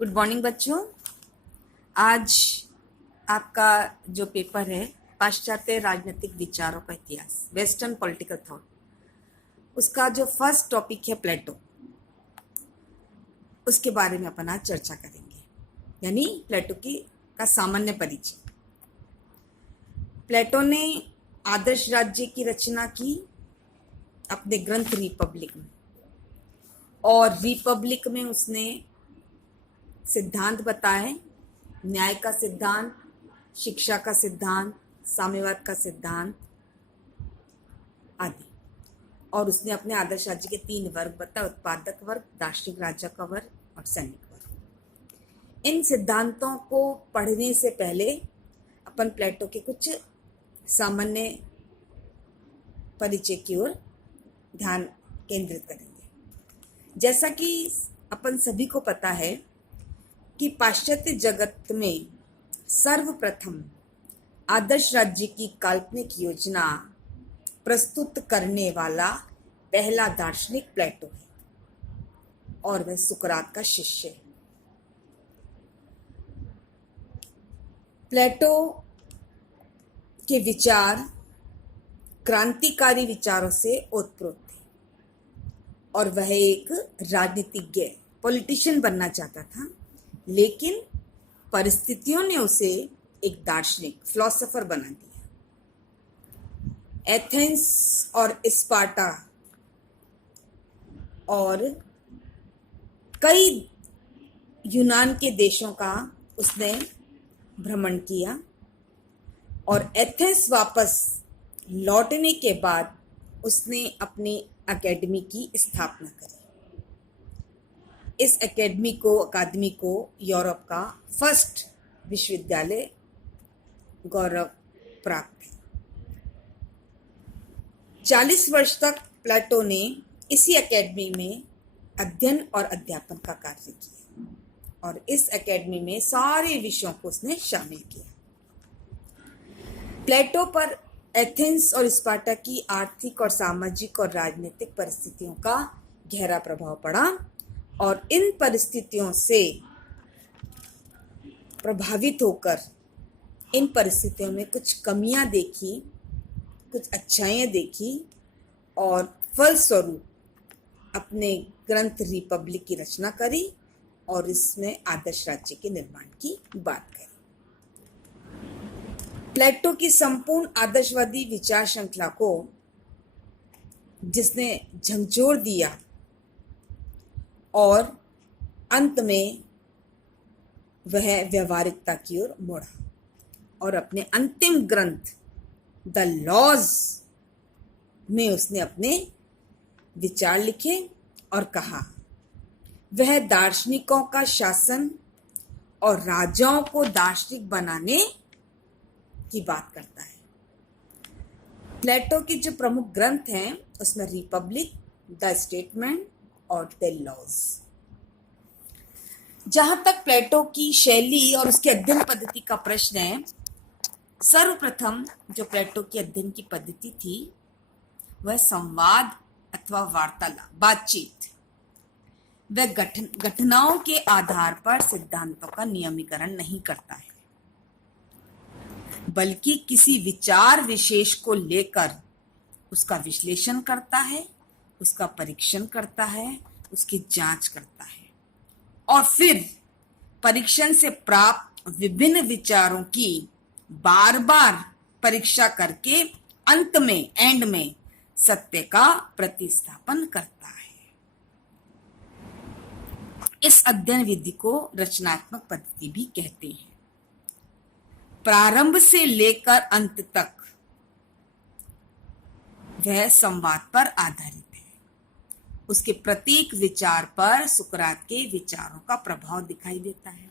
Good morning बच्चों। आज आपका जो पेपर है पाश्चात्य राजनीतिक विचारों का इतिहास, वेस्टर्न पॉलिटिकल थॉट, उसका जो फर्स्ट टॉपिक है प्लेटो, उसके बारे में अपन आज चर्चा करेंगे, यानी प्लेटो का सामान्य परिचय। प्लेटो ने आदर्श राज्य की रचना की अपने ग्रंथ रिपब्लिक में, और रिपब्लिक में उसने सिद्धांत बताए, न्याय का सिद्धांत, शिक्षा का सिद्धांत, साम्यवाद का सिद्धांत आदि। और उसने अपने आदर्श राज्य के 3 वर्ग बताए: उत्पादक वर्ग, दार्शनिक राजा का वर्ग और सैनिक वर्ग। इन सिद्धांतों को पढ़ने से पहले अपन प्लेटो के कुछ सामान्य परिचय की ओर ध्यान केंद्रित करेंगे। जैसा कि अपन सभी को पता है कि पाश्चात्य जगत में सर्वप्रथम आदर्श राज्य की काल्पनिक योजना प्रस्तुत करने वाला पहला दार्शनिक प्लेटो है, और वह सुकरात का शिष्य है। प्लेटो के विचार क्रांतिकारी विचारों से ओतप्रोत थे, और वह एक राजनीतिज्ञ, पॉलिटिशियन बनना चाहता था, लेकिन परिस्थितियों ने उसे एक दार्शनिक, फिलोसोफर बना दिया। एथेंस और स्पार्टा और कई यूनान के देशों का उसने भ्रमण किया, और एथेंस वापस लौटने के बाद उसने अपनी एकेडमी की स्थापना करी। इस अकादमी को यूरोप का फर्स्ट विश्वविद्यालय गौरव प्राप्त है। 40 वर्ष तक प्लेटो ने इसी एकेडमी में अध्ययन और अध्यापन का कार्य किया, और इस एकेडमी में सारे विषयों को उसने शामिल किया। प्लेटो पर एथेंस और स्पार्टा की आर्थिक और सामाजिक और राजनीतिक परिस्थितियों का गहरा प्रभाव पड़ा, और इन परिस्थितियों से प्रभावित होकर इन परिस्थितियों में कुछ कमियां देखी, कुछ अच्छाइयां देखी, और फलस्वरूप अपने ग्रंथ रिपब्लिक की रचना करी और इसमें आदर्श राज्य के निर्माण की बात करी। प्लेटो की संपूर्ण आदर्शवादी विचार श्रृंखला को जिसने झंझोर दिया, और अंत में वह व्यवहारिकता की ओर मुड़ा, और अपने अंतिम ग्रंथ द लॉज में उसने अपने विचार लिखे और कहा, वह दार्शनिकों का शासन और राजाओं को दार्शनिक बनाने की बात करता है। प्लेटो के जो प्रमुख ग्रंथ हैं उसमें रिपब्लिक, द स्टेटमेंट और द लॉज। जहां तक प्लेटो की शैली और उसके अध्ययन पद्धति का प्रश्न है, सर्वप्रथम जो प्लेटो की अध्ययन की पद्धति थी वह संवाद अथवा वार्तालाप, बातचीत। वह घटनाओं के आधार पर सिद्धांतों का नियमीकरण नहीं करता है, बल्कि किसी विचार विशेष को लेकर उसका विश्लेषण करता है, उसका परीक्षण करता है, उसकी जांच करता है, और फिर परीक्षण से प्राप्त विभिन्न विचारों की बार बार परीक्षा करके अंत में, एंड में सत्य का प्रतिस्थापन करता है। इस अध्ययन विधि को रचनात्मक पद्धति भी कहते हैं। प्रारंभ से लेकर अंत तक वह संवाद पर आधारित है। उसके प्रत्येक विचार पर सुकरात के विचारों का प्रभाव दिखाई देता है।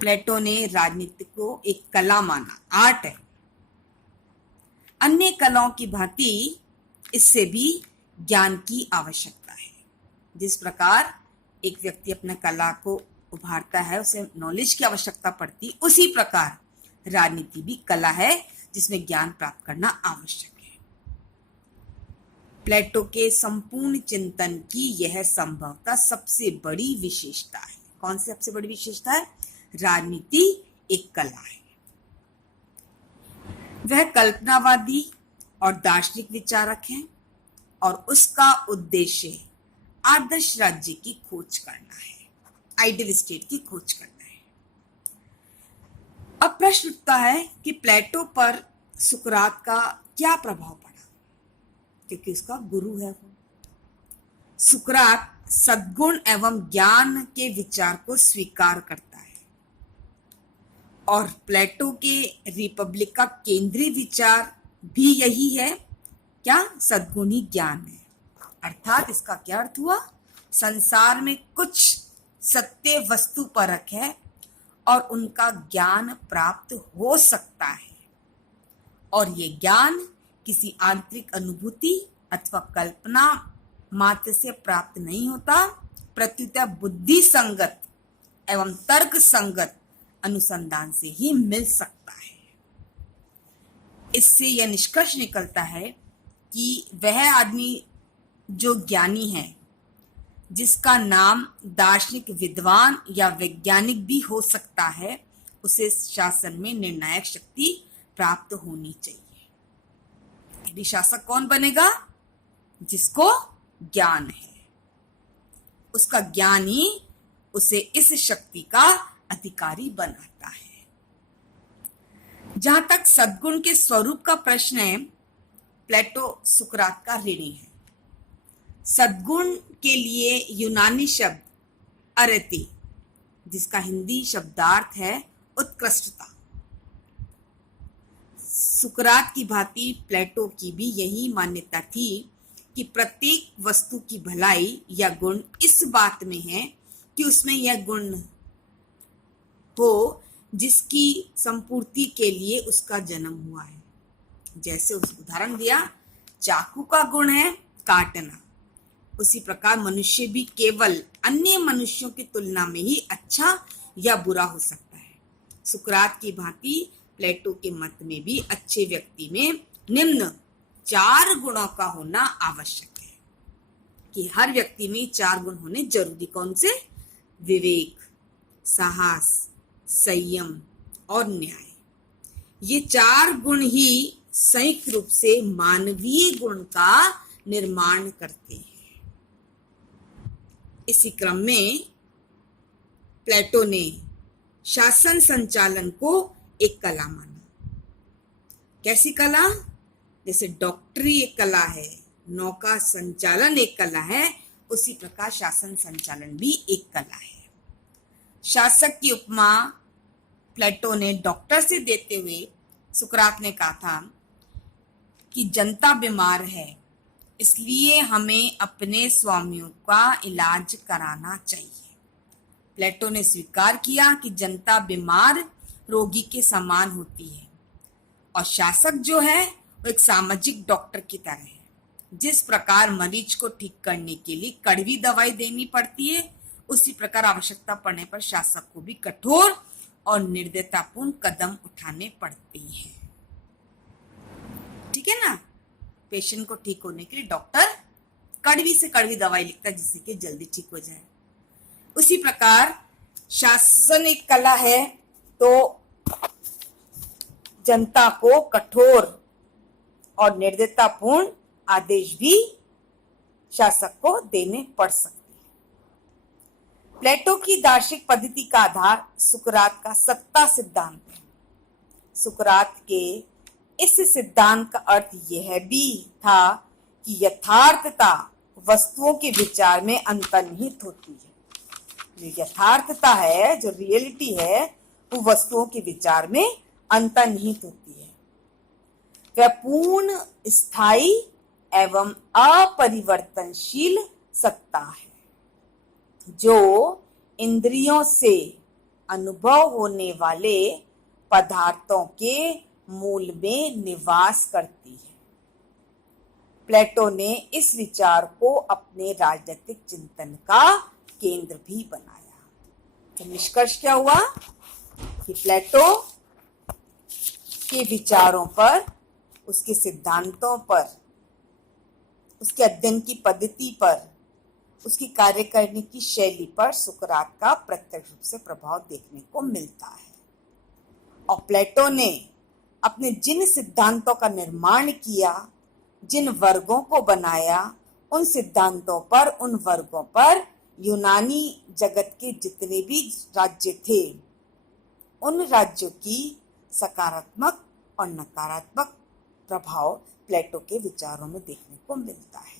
प्लेटो ने राजनीति को एक कला माना, आर्ट है। अन्य कलाओं की भांति इससे भी ज्ञान की आवश्यकता है। जिस प्रकार एक व्यक्ति अपने कला को उभारता है, उसे नॉलेज की आवश्यकता पड़ती, उसी प्रकार राजनीति भी कला है जिसमें ज्ञान प्राप्त करना आवश्यक है। प्लेटो के संपूर्ण चिंतन की यह संभवतः सबसे बड़ी विशेषता है। कौन सी सबसे बड़ी विशेषता है? राजनीति एक कला है। वह कल्पनावादी और दार्शनिक विचारक है और उसका उद्देश्य आदर्श राज्य की खोज करना है, आइडियल स्टेट की खोज करना है। अब प्रश्न उठता है कि प्लेटो पर सुकरात का क्या प्रभाव पड़ा, क्योंकि उसका गुरु है वो। सुकरात सद्गुण एवं ज्ञान के विचार को स्वीकार करता है और प्लेटो के रिपब्लिक का केंद्रीय विचार भी यही है, क्या? सद्गुण ही ज्ञान है। अर्थात इसका क्या अर्थ हुआ? संसार में कुछ सत्य वस्तु परक है और उनका ज्ञान प्राप्त हो सकता है और ये ज्ञान किसी आंतरिक अनुभूति अथवा कल्पना मात्र से प्राप्त नहीं होता, प्रत्युत बुद्धि संगत एवं तर्क संगत अनुसंधान से ही मिल सकता है। इससे यह निष्कर्ष निकलता है कि वह आदमी जो ज्ञानी है, जिसका नाम दार्शनिक विद्वान या वैज्ञानिक भी हो सकता है, उसे शासन में निर्णायक शक्ति प्राप्त होनी चाहिए। यदि शासक कौन बनेगा? जिसको ज्ञान है, उसका ज्ञान ही उसे इस शक्ति का अधिकारी बनाता है। जहां तक सद्गुण के स्वरूप का प्रश्न है, प्लेटो सुकरात का ऋणी है। सद्गुण के लिए यूनानी शब्द अरति, जिसका हिंदी शब्दार्थ है उत्कृष्टता। सुकरात की भांति प्लेटो की भी यही मान्यता थी कि प्रत्येक वस्तु की भलाई या गुण इस बात में है कि उसमें यह गुण हो जिसकी संपूर्ति के लिए उसका जन्म हुआ है। जैसे उस उदाहरण दिया, चाकू का गुण है काटना, उसी प्रकार मनुष्य भी केवल अन्य मनुष्यों की तुलना में ही अच्छा या बुरा हो सकता है। सुकरात की भांति प्लेटो के मत में भी अच्छे व्यक्ति में निम्न 4 गुणों का होना आवश्यक है, कि हर व्यक्ति में 4 गुण होने जरूरी। कौन से? विवेक, साहस, संयम और न्याय। ये 4 गुण ही संयुक्त रूप से मानवीय गुण का निर्माण करते हैं। इसी क्रम में प्लेटो ने शासन संचालन को एक कला माना। कैसी कला? जैसे डॉक्टरी एक कला है, नौका संचालन एक कला है, उसी प्रकार शासन संचालन भी एक कला है। शासक की उपमा प्लेटो ने डॉक्टर से देते हुए सुकरात ने कहा था कि जनता बीमार है, इसलिए हमें अपने स्वामियों का इलाज कराना चाहिए। प्लेटो ने स्वीकार किया कि जनता बीमार रोगी के समान होती है और शासक जो है वो एक सामाजिक डॉक्टर की तरह है। जिस प्रकार मरीज को ठीक करने के लिए कड़वी दवाई देनी पड़ती है, उसी प्रकार आवश्यकता पड़ने पर शासक को भी कठोर और निर्दयतापूर्ण कदम उठाने पड़ते हैं। ठीक है ना? पेशेंट को ठीक होने के लिए डॉक्टर कड़वी से कड़वी दवाई लिखता है जिससे कि जल्दी ठीक हो जाए। उसी प्रकार शासन एक कला है, तो जनता को कठोर और निर्दयतापूर्ण आदेश भी शासक को देने पड़ सकते हैं। प्लेटो की दार्शनिक पद्धति का आधार सुकरात का सत्ता सिद्धांत है। सुकरात के इस सिद्धांत का अर्थ यह भी था कि यथार्थता वस्तुओं के विचार में अंतर्निहित होती है। जो यथार्थता है, जो रियलिटी है, वो वस्तुओं के विचार में अंतर्निहित होती है। वह पूर्ण, स्थायी एवं अपरिवर्तनशील सत्ता है जो इंद्रियों से अनुभव होने वाले पदार्थों के मूल में निवास करती है। प्लेटो ने इस विचार को अपने राजनीतिक चिंतन का केंद्र भी बनाया। तो निष्कर्ष क्या हुआ कि प्लेटो के विचारों पर, उसके सिद्धांतों पर, उसके अध्ययन की पद्धति पर उसकी कार्य करने की शैली पर सुकरात का प्रत्यक्ष रूप से प्रभाव देखने को मिलता है। और प्लेटो ने अपने जिन सिद्धांतों का निर्माण किया, जिन वर्गों को बनाया, उन सिद्धांतों पर, उन वर्गों पर यूनानी जगत के जितने भी राज्य थे, उन राज्यों की सकारात्मक और नकारात्मक प्रभाव प्लेटो के विचारों में देखने को मिलता है।